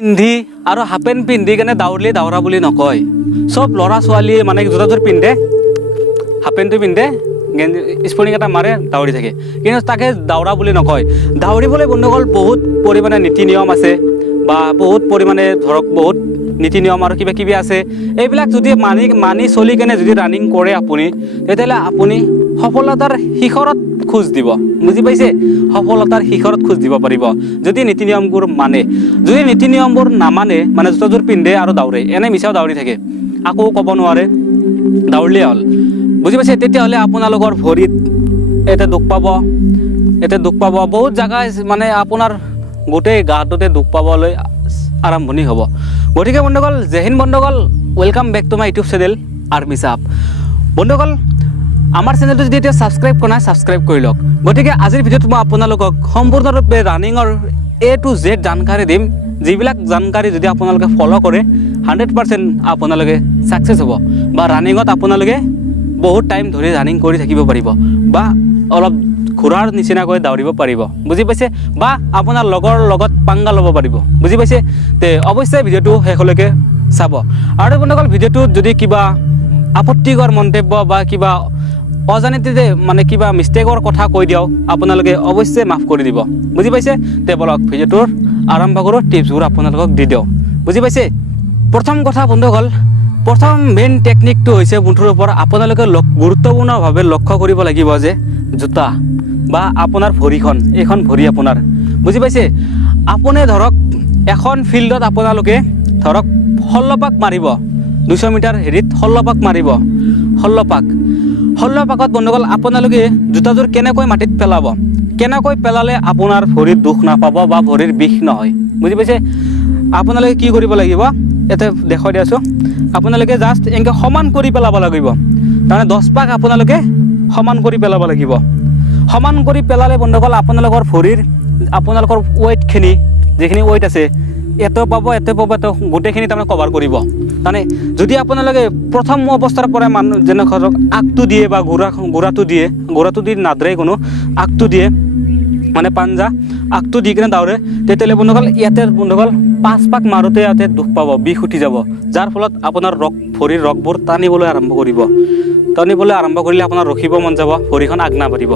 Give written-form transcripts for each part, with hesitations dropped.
পিন্ধি আৰু half pant পিন্ধি কেনে দাউৰিলে দাউৰা বুলি নকয়। চব ল'ৰা ছোৱালীয়ে মানে জোতাযোৰ পিন্ধে, হাফ পেণ্টটো পিন্ধে, স্পৰ্টিং এটা মাৰে, দাউৰি থাকে। কিন্তু তাকে দাউৰা বুলি নকয়। দাউৰিবলৈ বন্ধুসকল বহুত পৰিমাণে নীতি নিয়ম আছে বা বহুত পৰিমাণে ধৰক বহুত নীতি নিয়ম আৰু কিবা কিবি আছে। এইবিলাক যদি মানি চলি কেনে যদি ৰানিং কৰে আপুনি, তেতিয়াহ'লে আপুনি সফলতাৰ শিখৰত খোজ দিব। বুজি পাইছে? সফলতাৰ শিখৰত খোজ দিব পাৰিব যদি নীতি নিয়মবোৰ মানে। যদি নীতি নিয়মবোৰ নামানে, মানে জোতাযোৰ পিন্ধে আৰু দাউৰে, এনে মিছাও দাউৰি থাকে, আকৌ ক'ব নোৱাৰে দাউৰিলেই হ'ল। বুজি পাইছে? তেতিয়াহ'লে আপোনালোকৰ ভৰিত এতিয়া দুখ পাব, বহুত জেগা মানে আপোনাৰ গোটেই গাটোতে দুখ পাবলৈ আৰম্ভণি হ'ব। গতিকে বন্ধুসকল, জয় হিন্দ বন্ধুসকল, welcome back to my YouTube channel army Sahab. বন্ধুসকল, আমাৰ চেনেলটো যদি এতিয়া ছাবস্ক্ৰাইব কৰা নাই, ছাবস্ক্ৰাইব কৰি লওক। গতিকে আজিৰ ভিডিঅ'ত মই আপোনালোকক সম্পূৰ্ণৰূপে ৰানিঙৰ A to Z জানকাৰী দিম, যিবিলাক জানকাৰী যদি আপোনালোকে ফ'ল' কৰে 100% আপোনালোকে ছাকচেছ হ'ব, বা ৰানিঙত আপোনালোকে বহুত টাইম ধৰি ৰানিং কৰি থাকিব পাৰিব, বা অলপ ঘোঁৰাৰ নিচিনাকৈ দাউৰিব পাৰিব। বুজি পাইছে? বা আপোনাৰ লগৰ লগত পাংগা ল'ব পাৰিব। বুজি পাইছে? তে অৱশ্যে ভিডিঅ'টো শেষলৈকে চাব। আৰু বন্ধুসকল, ভিডিঅ'টোত যদি কিবা আপত্তিকৰ মন্তব্য বা কিবা অজানিতে মানে কিবা মিষ্টেকৰ কথা কৈ দিওঁ, আপোনালোকে অৱশ্যে মাফ কৰি দিব। বুজি পাইছে? তে বলক ভিডিঅ'টোৰ আৰম্ভ কৰোঁ, টিপছবোৰ আপোনালোকক দি দিওঁ। বুজি পাইছে? প্ৰথম কথা বন্ধুসকল, প্ৰথম মেইন টেকনিকটো হৈছে মুঠৰ ওপৰত আপোনালোকে গুৰুত্বপূৰ্ণভাৱে লক্ষ্য কৰিব লাগিব যে জোতা বা আপোনাৰ ভৰিখন, এইখন ভৰি আপোনাৰ। বুজি পাইছে? আপুনি ধৰক এখন ফিল্ডত আপোনালোকে ধৰক 16 পাক মাৰিব, 200 মিটাৰ হেৰিত 16 পাক মাৰিব। 16 পাকত বন্ধুসকল আপোনালোকে জোতাযোৰ কেনেকৈ মাটিত পেলাব, কেনেকৈ পেলালে আপোনাৰ ভৰিত দুখ নাপাব বা ভৰিৰ বিষ নহয়। বুজি পাইছে? আপোনালোকে কি কৰিব লাগিব, ইয়াতে দেখুৱাই দি আছোঁ। আপোনালোকে জাষ্ট এনেকৈ সমান কৰি পেলাব লাগিব। তাৰমানে 10 পাক আপোনালোকে সমান কৰি পেলাব লাগিব। সমান কৰি পেলালে বন্ধুসকল আপোনালোকৰ ভৰিৰ আপোনালোকৰ ৱেইটখিনি, যিখিনি ৱেইট আছে, এতে পাব, গোটেইখিনি তাৰমানে কভাৰ কৰিব। তাৰমানে যদি আপোনালোকে প্ৰথম অৱস্থাৰ পৰাই মানুহ যেনে ধৰক আগটো দিয়ে বা ঘোঁৰাটো দি নাদৰে কোনো আগটো দিয়ে, মানে পাঞ্জা আগটো দি কিনে দাউৰে, তেতিয়াহ'লে বন্ধুসকল ইয়াতে বন্ধুসকল 5 পাক মাৰোঁতে ইয়াতে দুখ পাব, বিষ উঠি যাব, যাৰ ফলত আপোনাৰ ভৰিৰ ৰগবোৰ টানিবলৈ আৰম্ভ কৰিলে আপোনাৰ ৰখিব মন যাব, ভৰিখন আগ নাবাঢ়িব।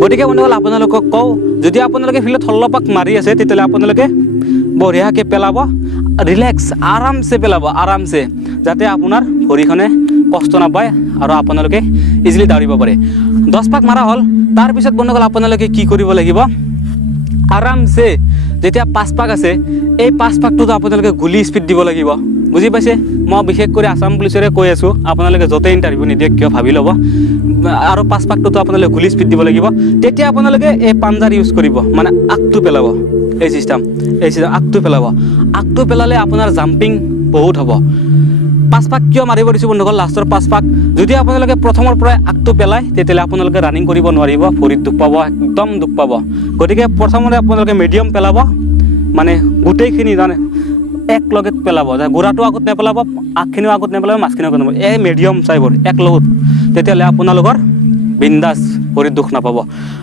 গতিকে বন্ধুসকল আপোনালোকক কওঁ, যদি আপোনালোকে ফিল্ডত 16 পাক মাৰি আছে, তেতিয়াহ'লে আপোনালোকে বঢ়িয়াকৈ পেলাব, ৰিলেক্স আৰামছে পেলাব, আৰামছে, যাতে আপোনাৰ ভৰিখনে কষ্ট নাপায় আৰু আপোনালোকে ইজিলি দাউৰিব পাৰে। 10 পাক মাৰা হ'ল, তাৰপিছত বন্ধুসকল আপোনালোকে কি কৰিব লাগিব, আৰামছে যেতিয়া 5 পাক আছে, এই 5 পাকটোতো আপোনালোকে গুলি স্পীড দিব লাগিব। বুজি পাইছে? মই বিশেষ কৰি আছাম পুলিচৰে কৈ আছোঁ, আপোনালোকে য'তে ইণ্টাৰভিউ নিদিয়ক কিয় ভাবি ল'ব। আৰু 5 পাকটোতো আপোনালোকে গুলি স্পীড দিব লাগিব। তেতিয়া আপোনালোকে এই পাঞ্জাৰ ইউজ কৰিব, মানে আগটো পেলাব, এই চিষ্টেম আগটো পেলাব। আগটো পেলালে আপোনাৰ জাম্পিং বহুত হ'ব। 5 পাক কিয় মাৰিব দিছোঁ বন্ধুসকল, লাষ্টৰ 5 পাক যদি আপোনালোকে প্ৰথমৰ পৰাই আগটো পেলায়, তেতিয়াহ'লে আপোনালোকে ৰানিং কৰিব নোৱাৰিব, ভৰিত দুখ পাব, একদম দুখ পাব। গতিকে প্ৰথমতে আপোনালোকে মিডিয়াম পেলাব, মানে গোটেইখিনি জানে একলগে পেলাব, ঘোঁৰাটো আগত নেপেলাব, আগখিনিও আগত নেপেলাব, মাছখিনিও আগত নেপেলাব, এই মিডিয়াম চাইবোৰ একলগত, তেতিয়াহ'লে আপোনালোকৰ বিন্দাছ, ভৰিত দুখ নাপাব।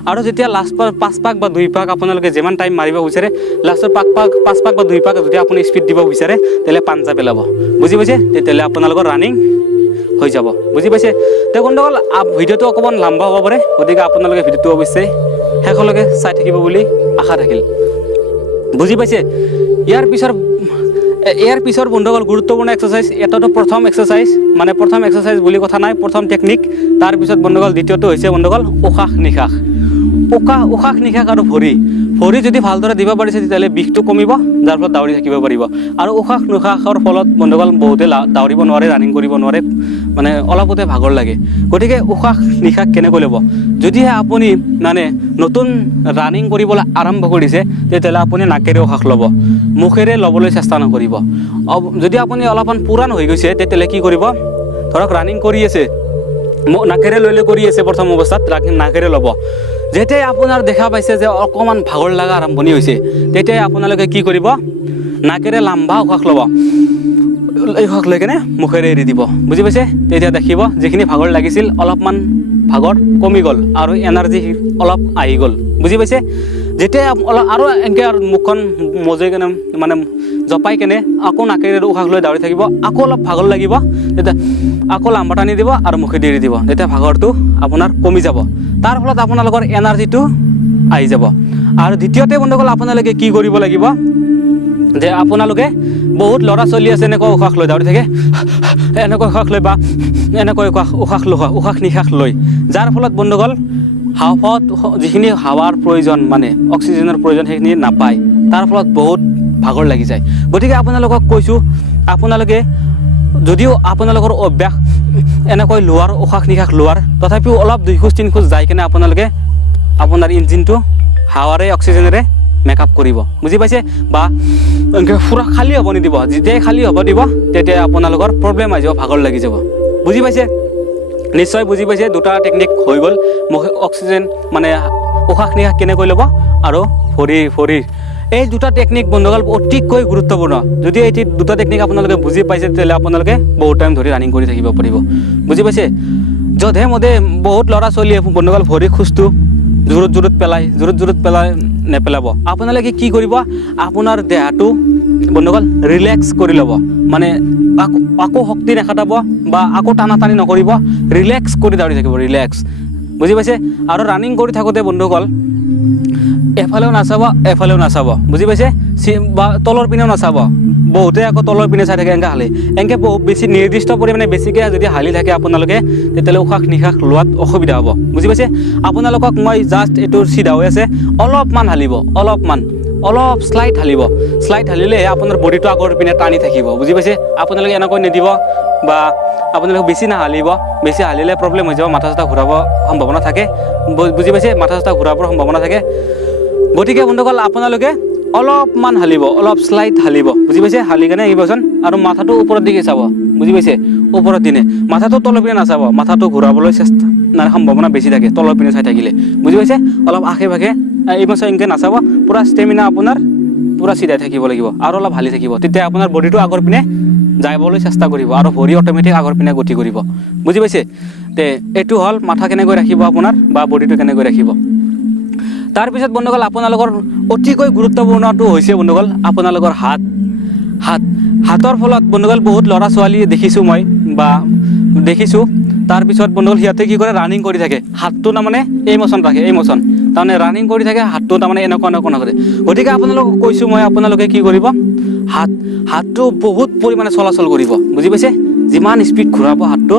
আৰু যেতিয়া লাষ্ট 5 পাক বা 2 পাক আপোনালোকে যিমান টাইম মাৰিব বিচাৰে, লাষ্টৰ 5 পাক বা 2 পাক যদি আপুনি স্পীড দিব বিচাৰে, তেতিয়াহ'লে পাঞ্জা পেলাব। বুজি পাইছে? তেতিয়াহ'লে আপোনালোকৰ ৰানিং হৈ যাব। বুজি পাইছে? তে বন্ধুসকল ভিডিঅ'টো অকণমান লম্বা হ'ব পাৰে, গতিকে আপোনালোকে ভিডিঅ'টো অৱশ্যেই শেষলৈকে চাই থাকিব বুলি আশা থাকিল। বুজি পাইছে? ইয়াৰ পিছৰ বন্ধুসকল গুৰুত্বপূৰ্ণ এক্সাৰচাইজ, এটাতো প্ৰথম এক্সাৰচাইজ, মানে প্ৰথম এক্সাৰচাইজ বুলি কথা নাই, প্ৰথম টেকনিক। তাৰপিছত বন্ধুসকল দ্বিতীয়টো হৈছে বন্ধুসকল উশাহ নিশাহ আৰু ভৰি যদি ভালদৰে দিব পাৰিছে, তেতিয়াহ'লে বিষটো কমিব, যাৰ ফলত দাউৰি থাকিব পাৰিব। আৰু উশাহ নিশাহৰ ফলত বন্ধুসকল বহুতে দাউৰিব নোৱাৰে, ৰানিং কৰিব নোৱাৰে, মানে অলপতে ভাগৰ লাগে। গতিকে উশাহ নিশাহ কেনেকৈ ল'ব, যদিহে আপুনি মানে নতুন ৰানিং কৰিবলৈ আৰম্ভ কৰিছে, তেতিয়াহ'লে আপুনি নাকেৰে উশাহ ল'ব, মুখেৰে ল'বলৈ চেষ্টা নকৰিব। যদি আপুনি অলপমান পুৰাণ হৈ গৈছে, তেতিয়াহ'লে কি কৰিব, ধৰক ৰানিং কৰি আছে, নাকেৰে লৈ কৰি আছে, প্ৰথম অৱস্থাত নাকেৰে ল'ব। যেতিয়াই আপোনাৰ দেখা পাইছে যে অকণমান ভাগৰ লগা আৰম্ভণি হৈছে, তেতিয়াই আপোনালোকে কি কৰিব, নাকেৰে লম্বা উশাহ ল'ব, উশাহ লৈ কেনে মুখেৰে এৰি দিব। বুজি পাইছে? তেতিয়া দেখিব যিখিনি ভাগৰ লাগিছিল অলপমান ভাগৰ কমি গ'ল আৰু এনাৰ্জি অলপ আহি গ'ল। বুজি পাইছে? যেতিয়া অলপ আৰু এনেকৈ আৰু মুখখন মজে কেনে মানে জপাই কেনে আকৌ নাকেৰে উশাহ লৈ দাউৰি থাকিব, আকৌ অলপ ভাগৰ লাগিব, তেতিয়া আকৌ লাম্বা টানি দিব আৰু মুখেদি এৰি দিব, তেতিয়া ভাগৰটো আপোনাৰ কমি যাব। তাৰ ফলত আপোনালোকৰ এনাৰ্জিটো আহি যাব। আৰু দ্বিতীয়তে বন্ধুসকল আপোনালোকে কি কৰিব লাগিব যে আপোনালোকে বহুত ল'ৰা ছোৱালী আছে এনেকুৱা উশাহ লৈ দাউৰি থাকে, এনেকৈ উশাহ লৈ বা এনেকৈ উশাহ নিশাহ লৈ, যাৰ ফলত বন্ধুসকল হাওঁফাওঁত যিখিনি হাৱাৰ প্ৰয়োজন মানে অক্সিজেনৰ প্ৰয়োজন সেইখিনি নাপায়, তাৰ ফলত বহুত ভাগৰ লাগি যায়। গতিকে আপোনালোকক কৈছোঁ, আপোনালোকে যদিও আপোনালোকৰ অভ্যাস এনেকৈ লোৱাৰ উশাহ নিশাহ লোৱাৰ, তথাপিও অলপ 2 খোজ 3 খোজ যাই কিনে আপোনালোকে আপোনাৰ ইঞ্জিনটো হাৱাৰে অক্সিজেনেৰে মেকআপ কৰিব, বুজি পাইছে? বা এনেকৈ পুৰা খালী হ'ব নিদিব, যেতিয়াই খালী হ'ব দিব তেতিয়া আপোনালোকৰ প্ৰব্লেম আহি যাব, ভাগৰ লাগি যাব, বুজি পাইছে? নিশ্চয় বুজি পাইছে। দুটা টেকনিক হৈ গ'ল, অক্সিজেন মানে উশাহ নিশাহ কেনেকৈ ল'ব আৰু ভৰিৰ এই দুটা টেকনিক বন্ধুসকল অতিকৈ গুৰুত্বপূৰ্ণ। যদি এই দুটা টেকনিক আপোনালোকে বুজি পাইছে তেতিয়াহ'লে আপোনালোকে বহুত টাইম ধৰি ৰানিং কৰি থাকিব পাৰিব, বুজি পাইছে? যধে মধে বহুত ল'ৰা ছোৱালীয়ে বন্ধুসকল ভৰি খোজটো জোৰত পেলাই নেপেলাব। আপোনালোকে কি কৰিব, আপোনাৰ দেহাটো বন্ধুসকল ৰিলেক্স কৰি ল'ব, মানে আকৌ শক্তি নাখাটাব বা আকৌ টানাটানি নকৰিব, ৰিলেক্স কৰি দাউৰি থাকিব, ৰিলেক্স, বুজি পাইছে? আৰু ৰানিং কৰি থাকোঁতে বন্ধুসকল এফালেও নাচাব, বুজি পাইছে? বা তলৰ পিনেও নাচাব। বহুতে আকৌ তলৰ পিনে চাই থাকে, এনেকৈ হালি এনেকৈ বহুত বেছি নিৰ্দিষ্ট পৰিমাণে বেছিকৈ যদি হালি থাকে আপোনালোকে, তেতিয়াহ'লে উশাহ নিশাহ লোৱাত অসুবিধা হ'ব, বুজি পাইছে? আপোনালোকক মই জাষ্ট এইটো চিধা হৈ আছে, অলপমান হালিব, অলপ শ্লাইড হালিলেহে আপোনাৰ বডিটো আগৰ পিনে টানি থাকিব, বুজি পাইছে? আপোনালোকে এনেকৈ নিদিব বা আপোনালোকে বেছি নাহালিব, বেছি হালিলে প্ৰব্লেম হৈ যাব, মাথা চাথা ঘূৰাব সম্ভাৱনা থাকে, বুজি পাইছে? মাথা চাথা ঘূৰাবৰ সম্ভাৱনা থাকে। গতিকে বন্ধুসকল আপোনালোকে অলপমান হালিব, অলপ শ্লাইড হালিব, বুজি পাইছে? হালি কেনে আহিবচোন আৰু মাথাটো ওপৰৰ দিকে চাব, বুজি পাইছে? ওপৰৰ দিনে মাথাটো তলৰ পিনে নাচাব, মাথাটো ঘূৰাবলৈ সম্ভাৱনা বেছি থাকে তলৰ পিনে চাই থাকিলে, বুজি পাইছে? অলপ আশে পাশে এইবছৰ এনেকৈ নাচাব, পূৰা ষ্টেমিনা আপোনাৰ পূৰা চিধাই থাকিব লাগিব আৰু অলপ হালি থাকিব, তেতিয়া আপোনাৰ বডিটো আগৰ পিনে যাবলৈ চেষ্টা কৰিব আৰু ভৰি অট'মেটিক আগৰ পিনে গতি কৰিব, বুজি পাইছে? তে এইটো হ'ল মাথা কেনেকৈ ৰাখিব আপোনাৰ বা বডিটো কেনেকৈ ৰাখিব। তাৰপিছত বন্ধুসকল আপোনালোকৰ অতিকৈ গুৰুত্বপূৰ্ণটো হৈছে বন্ধুসকল আপোনালোকৰ হাতৰ ফলত বন্ধুসকল বহুত ল'ৰা ছোৱালী দেখিছোঁ তাৰপিছত বন্ধুসকল সিহঁতে কি কৰে, ৰানিং কৰি থাকে, হাতটো তাৰমানে এই মোচন ৰাখে, তাৰমানে ৰানিং কৰি থাকে, হাতটো তাৰমানে এনেকুৱা নকৰে। গতিকে আপোনালোকক কৈছোঁ মই, আপোনালোকে কি কৰিব, হাতটো বহুত পৰিমাণে চলাচল কৰিব, বুজি পাইছে? যিমান স্পীড ঘূৰাব হাতটো,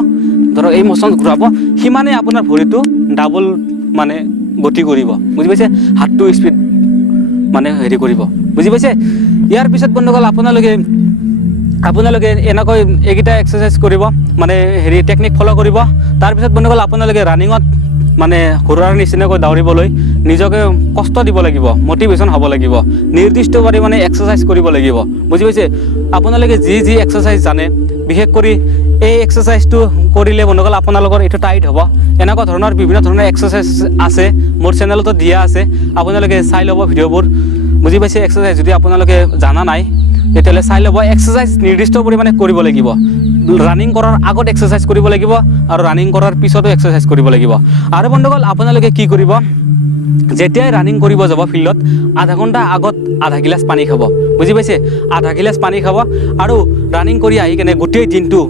ধৰক এই মোচন ঘূৰাব, সিমানেই আপোনাৰ ভৰিটো ডাবল মানে গতি কৰিব, বুজি পাইছে? হাতটো স্পীড মানে হেৰি কৰিব, বুজি পাইছে? ইয়াৰ পিছত বন্ধুসকল আপোনালোকে এনেকৈ এইকেইটা এক্সাৰচাইজ কৰিব, মানে টেকনিক ফ'ল' কৰিব। তাৰপিছত বন্ধুসকল আপোনালোকে ৰানিঙত মানে ঘূৰাৰ নিচিনাকৈ দাউৰিবলৈ নিজকে কষ্ট দিব লাগিব, মটিভেশ্যন হ'ব লাগিব, নিৰ্দিষ্ট পৰিমাণে এক্সাৰচাইজ কৰিব লাগিব, বুজি পাইছে? আপোনালোকে যি এক্সাৰচাইজ জানে, বিশেষ কৰি এই এক্সাৰচাইজটো কৰিলে বন্ধুসকল আপোনালোকৰ এইটো টাইট হ'ব। এনেকুৱা ধৰণৰ বিভিন্ন ধৰণৰ এক্সাৰচাইজ আছে, মোৰ চেনেলতো দিয়া আছে, আপোনালোকে চাই ল'ব ভিডিঅ'বোৰ, বুজি পাইছে? এক্সাৰচাইজ যদি আপোনালোকে জানা নাই তেতিয়াহ'লে চাই ল'ব। এক্সাৰচাইজ নিৰ্দিষ্ট পৰিমাণে কৰিব লাগিব, ৰানিং কৰাৰ আগত এক্সাৰচাইজ কৰিব লাগিব আৰু ৰানিং কৰাৰ পিছতো এক্সাৰচাইজ কৰিব লাগিব। আৰু বন্ধুসকল আপোনালোকে কি কৰিব, যেতিয়াই ৰানিং কৰিব যাব ফিল্ডত, আধা ঘণ্টা আগত আধা গিলাচ পানী খাব, বুজি পাইছে? আধা গিলাচ পানী খাব আৰু ৰানিং কৰি আহি কেনে গোটেই দিনটো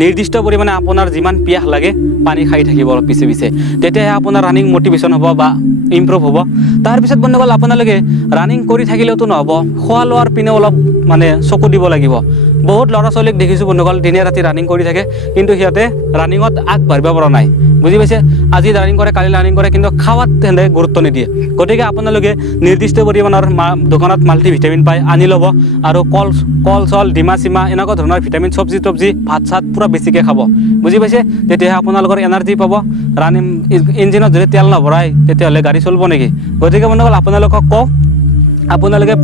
নিৰ্দিষ্ট পৰিমাণে আপোনাৰ যিমান পিয়াহ লাগে পানী খাই থাকিব অলপ পিছে তেতিয়াহে আপোনাৰ ৰানিং মটিভেশ্যন হ'ব বা ইম্প্ৰুভ হ'ব। তাৰপিছত বন্ধুসকল আপোনালোকে ৰানিং কৰি থাকিলেওতো নহ'ব, খোৱা লোৱাৰ পিনে অলপ মানে চকু দিব লাগিব। বহুত ল'ৰা ছোৱালীক দেখিছোঁ বন্ধুসকল দিনে ৰাতি ৰানিং কৰি থাকে, কিন্তু সিহঁতে ৰানিঙত আগবাঢ়িব পৰা নাই, বুজি পাইছে? আজি ৰানিং কৰে, কালি ৰানিং কৰে, কিন্তু খাৱাত তেহেঁতে গুৰুত্ব নিদিয়ে। গতিকে আপোনালোকে নিৰ্দিষ্ট পৰিমাণৰ দোকানত মাল্টিভিটামিন পায়, আনি ল'ব আৰু কল চল ডিমা চিমা এনেকুৱা ধৰণৰ ভিটামিন, চব্জি ভাত চাত পূৰা বেছিকৈ খাব, বুজি পাইছে? তেতিয়াহে আপোনালোকৰ এনাৰ্জি পাব। ৰানিং ইঞ্জিনত যদি তেল নভৰাই তেতিয়াহ'লে গাড়ী চলিব নেকি? গতিকে বন্ধুসকল আপোনালোকক কওঁ, আপোনালোকে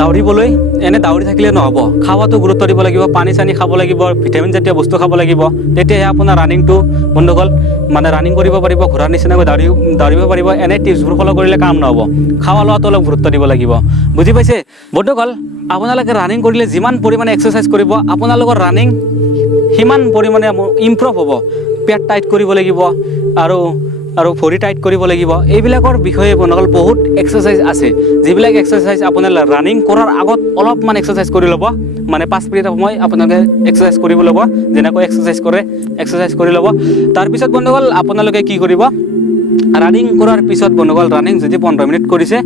দাউৰিবলৈ এনে দাউৰি থাকিলে নহ'ব, খাৱাটো গুৰুত্ব দিব লাগিব, পানী চানী খাব লাগিব, ভিটামিন জাতীয় বস্তু খাব লাগিব, তেতিয়াহে আপোনাৰ ৰানিংটো বন্ধুসকল মানে ৰানিং কৰিব পাৰিব, ঘোঁৰাৰ নিচিনাকৈ দাউৰিব পাৰিব। এনে টিপছবোৰ ফ'ল' কৰিলে কাম নহ'ব, খাৱা লোৱাটো অলপ গুৰুত্ব দিব লাগিব, বুজি পাইছে? বন্ধুসকল আপোনালোকে ৰানিং কৰিলে যিমান পৰিমাণে এক্সাৰচাইজ কৰিব আপোনালোকৰ ৰানিং সিমান পৰিমাণে ইম্প্ৰুভ হ'ব। পেট টাইট কৰিব লাগিব আৰু আৰু ভৰি টাইট কৰিব লাগিব এইবিলাকৰ বিষয়ে বন্ধুসকল বহুত এক্সাৰচাইজ আছে যিবিলাক এক্সাৰচাইজ আপোনালোকে ৰানিং কৰাৰ আগত অলপমান এক্সাৰচাইজ কৰি ল'ব মানে 5 মিনিট সময় আপোনালোকে এক্সাৰচাইজ কৰিব ল'ব যেনেকৈ এক্সাৰচাইজ কৰে এক্সাৰচাইজ কৰি ল'ব তাৰপিছত বন্ধুসকল আপোনালোকে কি কৰিব ৰানিং কৰাৰ পিছত বন্ধুসকল ৰানিং যদি 15 মিনিট কৰিছে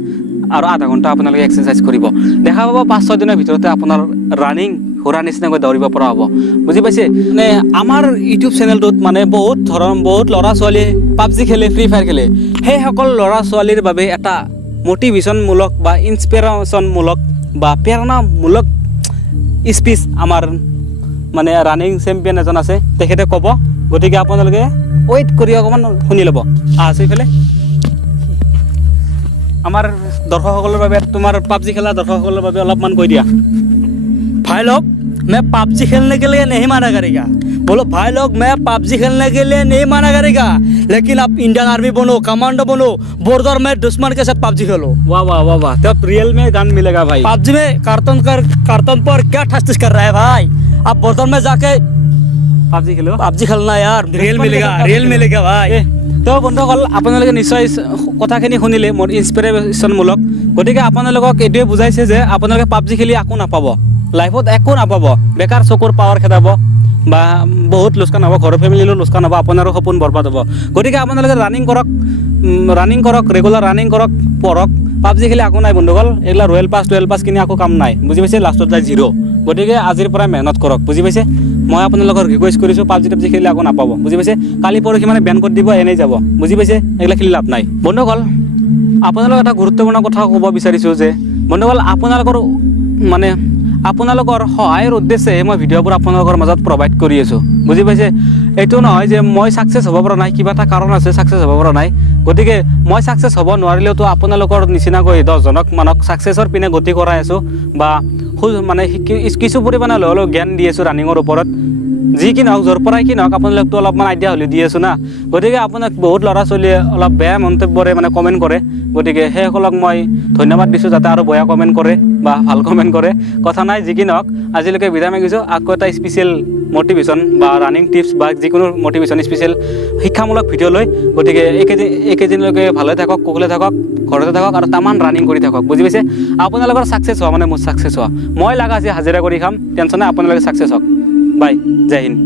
আৰু আধা ঘণ্টা আপোনালোকে এক্সাৰচাইজ কৰিব দেখা পাব 5-6 দিনৰ ভিতৰতে আপোনাৰ ৰানিং ঘোঁৰা নিচিনাকৈ দৌৰিব পৰা হ'ব বুজি পাইছে মানে আমাৰ ইউটিউব চেনেলটোত মানে বহুত ল'ৰা ছোৱালী পাবজি খেলে ফ্ৰী ফায়াৰ খেলে সেইসকল ল'ৰা ছোৱালীৰ বাবে এটা মটিভেশ্যনমূলক বা ইনস্পিৰেশ্যনমূলক বা প্ৰেৰণামূলক স্পীচ আমাৰ মানে ৰানিং চেম্পিয়ন এজন আছে তেখেতে ক'ব গতিকে আপোনালোকে ৱেইট কৰি অকণমান শুনি ল'ব আছে এইফালে আমাৰ দৰ্শকসকলৰ বাবে তোমাৰ পাবজি খেলা দৰ্শকসকলৰ বাবে অলপমান কৈ দিয়া भाई लोग मैं पबजी खेलने के लिए नहीं माना करेगा बोलो भाई लोग मैं पबजी खेलने के लिए नहीं माना करेगा लेकिन आप इंडियन आर्मी बनो कमांडो बनो बॉर्डर में दुश्मन के साथ पबजी खेलो वाह वाह वाह वाह तब रियल में गन मिलेगा भाई पबजी में कार्टून पर क्या ठस कर रहा है भाई आप बॉर्डर में जाके पाबजी खेलो पबजी खेलना यार रियल मिलेगा भाई তো বন্ধুসকল আপোনালোকে নিশ্চয় কথাখিনি শুনিলে মোৰ ইনস্পিৰেশ্যনমূলক গতিকে আপোনালোকক এইটোৱে বুজাইছে যে আপোনালোকে পাবজি খেলি একো নাপাব লাইফত একো নাপাব বেকাৰ চকুৰ পাৱাৰ খেদাব বা বহুত লোকচান হ'ব ঘৰৰ ফেমিলিৰো লোকচান হ'ব আপোনাৰো সপোন বৰবাদ হ'ব গতিকে আপোনালোকে ৰানিং কৰক ৰেগুলাৰ ৰানিং কৰক পঢ়ক পাবজি খেলি একো নাই বন্ধুসকল এইগিলা ৰয়েল পাছ কিনি একো কাম নাই বুজি পাইছে লাষ্টত যায় 0 গতিকে আজিৰ পৰা মেহনত কৰক বুজি পাইছে মই আপোনালোকৰ ৰিকুৱেষ্ট কৰিছোঁ পাবজি খেলি একো নাপাব বুজি পাইছে কালি পৰহি মানে বেন কৰি দিব এনেই যাব বুজি পাইছে এইগিলা খেলি লাভ নাই বন্ধুসকল আপোনালোকক এটা গুৰুত্বপূৰ্ণ কথা ক'ব বিচাৰিছোঁ যে বন্ধুসকল আপোনালোকৰ সহায়ৰ উদ্দেশ্যে মই ভিডিঅ'বোৰ আপোনালোকৰ মাজত প্ৰভাইড কৰি আছোঁ বুজি পাইছে এইটো নহয় যে মই ছাকচেছ হ'ব পৰা নাই কিবা এটা কাৰণ আছে ছাকচেছ হ'ব পৰা নাই গতিকে মই ছাকচেছ হ'ব নোৱাৰিলেওতো আপোনালোকৰ নিচিনাকৈ 10জনক মানক ছাকচেছৰ পিনে গতি কৰাই আছোঁ বা মানে কিছু পৰিমাণে হ'লেও জ্ঞান দি আছোঁ ৰানিঙৰ ওপৰত যি কি নহওক য'ৰ পৰাই কি নহওক আপোনালোকতো অলপমান আইডিয়া হ'লেও দি আছোঁ না গতিকে আপোনাক বহুত ল'ৰা ছোৱালীয়ে অলপ বেয়া মন্তব্যৰে মানে কমেণ্ট কৰে গতিকে সেইসকলক মই ধন্যবাদ দিছোঁ যাতে আৰু বেয়া কমেণ্ট কৰে বা ভাল কমেণ্ট কৰে কথা নাই যি কি নহওক আজিলৈকে বিদায় মাগিছোঁ আকৌ এটা স্পেচিয়েল মটিভেশ্যন বা ৰানিং টিপছ বা যিকোনো মটিভেশ্যন স্পেচিয়েল শিক্ষামূলক ভিডিঅ' লৈ গতিকে এইকেইদিনলৈকে ভালে থাকক কুশলে থাকক ঘৰতে থাকক আৰু তামান ৰানিং কৰি থাকক বুজি পাইছে আপোনালোকৰ ছাকচেছ হোৱা মানে মোৰ ছাকচেছ হোৱা মই লগা আছে হাজিৰা কৰি খাম টেনশ্যন নাই আপোনালোকে ছাকচেছ হওক বাই জয় হিন্দ